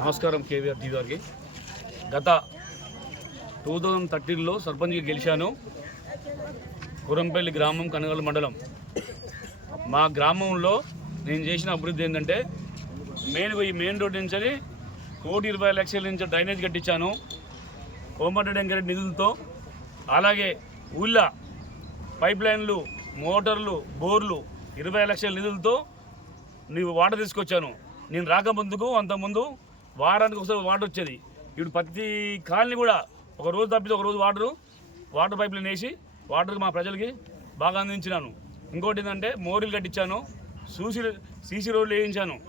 నమస్కారం కేవీఆర్ టీవీ గారికి గత టూ థౌజండ్ థర్టీన్లో సర్పంచ్గా గెలిచాను. కురంపల్లి గ్రామం కనగల మండలం. మా గ్రామంలో నేను చేసిన అభివృద్ధి ఏంటంటే మెయిన్ ఈ మెయిన్ రోడ్ నుంచి కోటి ఇరవై లక్షల నుంచి డ్రైనేజ్ కట్టించాను. కోమటి వెంకరెడ్డి నిధులతో అలాగే ఊళ్ళ పైప్ లైన్లు మోటార్లు బోర్లు ఇరవై లక్షల నిధులతో నీవు వాటర్ తీసుకొచ్చాను. నేను రాకముందుకు అంతకుముందు వారానికి ఒకసారి వాటర్ వచ్చేది. ఇప్పుడు ప్రతి కాలనీ కూడా ఒక రోజు తప్పితే ఒక రోజు వాటరు వాటర్ పైపులు వేసి వాటర్ మా ప్రజలకి బాగా అందించినాను. ఇంకోటి ఏంటంటే మోరీలు కట్టించాను సూసి సీసీ రోడ్లు వేయించాను.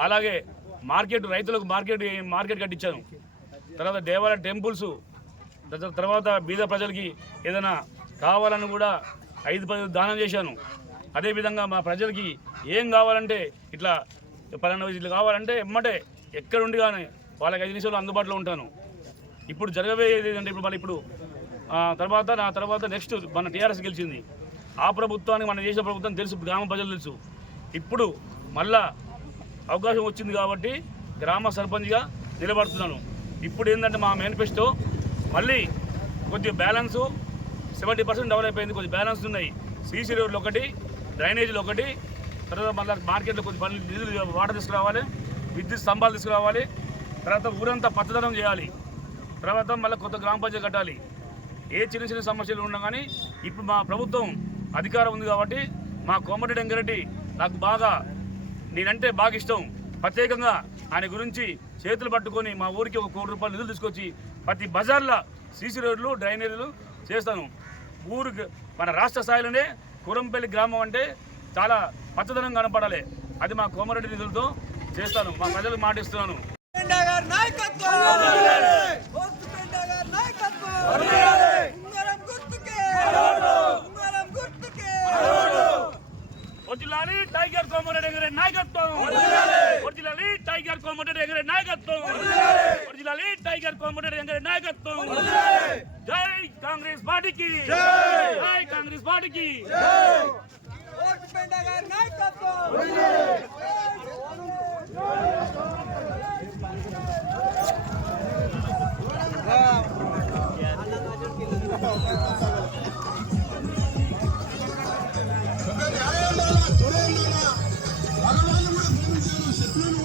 అలాగే మార్కెట్ రైతులకు మార్కెట్ మార్కెట్ కట్టించాను. తర్వాత దేవాలయ టెంపుల్స్ తర్వాత బీద ప్రజలకి ఏదైనా కావాలని కూడా ఐదు పది దానం చేశాను. అదేవిధంగా మా ప్రజలకి ఏం కావాలంటే ఇట్లా పలానా ఇట్లా కావాలంటే ఎమ్మటే ఎక్కడుండి కానీ వాళ్ళకి ఐదు నిమిషాలు అందుబాటులో ఉంటాను. ఇప్పుడు జరగబోయేది ఏంటంటే ఇప్పుడు మళ్ళీ ఇప్పుడు తర్వాత నా తర్వాత నెక్స్ట్ మన టీఆర్ఎస్ గెలిచింది. ఆ ప్రభుత్వానికి మనం చేసిన ప్రభుత్వం తెలుసు గ్రామ ప్రజలు తెలుసు. ఇప్పుడు మళ్ళా అవకాశం వచ్చింది కాబట్టి గ్రామ సర్పంచ్గా నిలబడుతున్నాను. ఇప్పుడు ఏంటంటే మా మేనిఫెస్టో మళ్ళీ కొద్దిగా బ్యాలెన్సు సెవెంటీ పర్సెంట్ డెవలప్ అయింది కొద్దిగా బ్యాలెన్స్ ఉన్నాయి. సీసీ రోడ్లు ఒకటి డ్రైనేజీలు ఒకటి తర్వాత మళ్ళీ మార్కెట్లో కొద్ది పనులు నిధులు వాటర్ తీసుకురావాలి విద్యుత్ స్తంభాలు తీసుకురావాలి తర్వాత ఊరంతా పచ్చదనం చేయాలి తర్వాత మళ్ళీ కొత్త గ్రామ పంచాయతీ కట్టాలి. ఏ చిన్న చిన్న సమస్యలు ఉన్నా కానీ ఇప్పుడు మా ప్రభుత్వం అధికారం ఉంది కాబట్టి మా కోమటిరెడ్డి వెంకరెడ్డి నాకు బాగా నేనంటే బాగా ఇష్టం. ప్రత్యేకంగా ఆయన గురించి చేతులు పట్టుకొని మా ఊరికి ఒక కోటి రూపాయలు నిధులు తీసుకొచ్చి ప్రతి బజార్లో సీసీ రోడ్లు డ్రైనేజీలు చేస్తాను. ఊరికి మన రాష్ట్ర స్థాయిలోనే కురంపల్లి గ్రామం అంటే చాలా పచ్చదనం కనపడాలి. అది మా కోమరెడ్డి నిధులతో చేస్తాను. మా ప్రజలకు మాటిస్తున్నాను. ఒరిజిలాలి టైగర్ కోమరెడ్డి ఎగరే నాయకత్వం! ఒరిజిలాలి టైగర్ కోమరెడ్డి ఎగరే నాయకత్వం! ఒరిజిలాలి టైగర్ కోమరెడ్డి ఎగరే నాయకత్వం! कांग्रेस पार्टी की हाय कांग्रेस पार्टी की शत्रु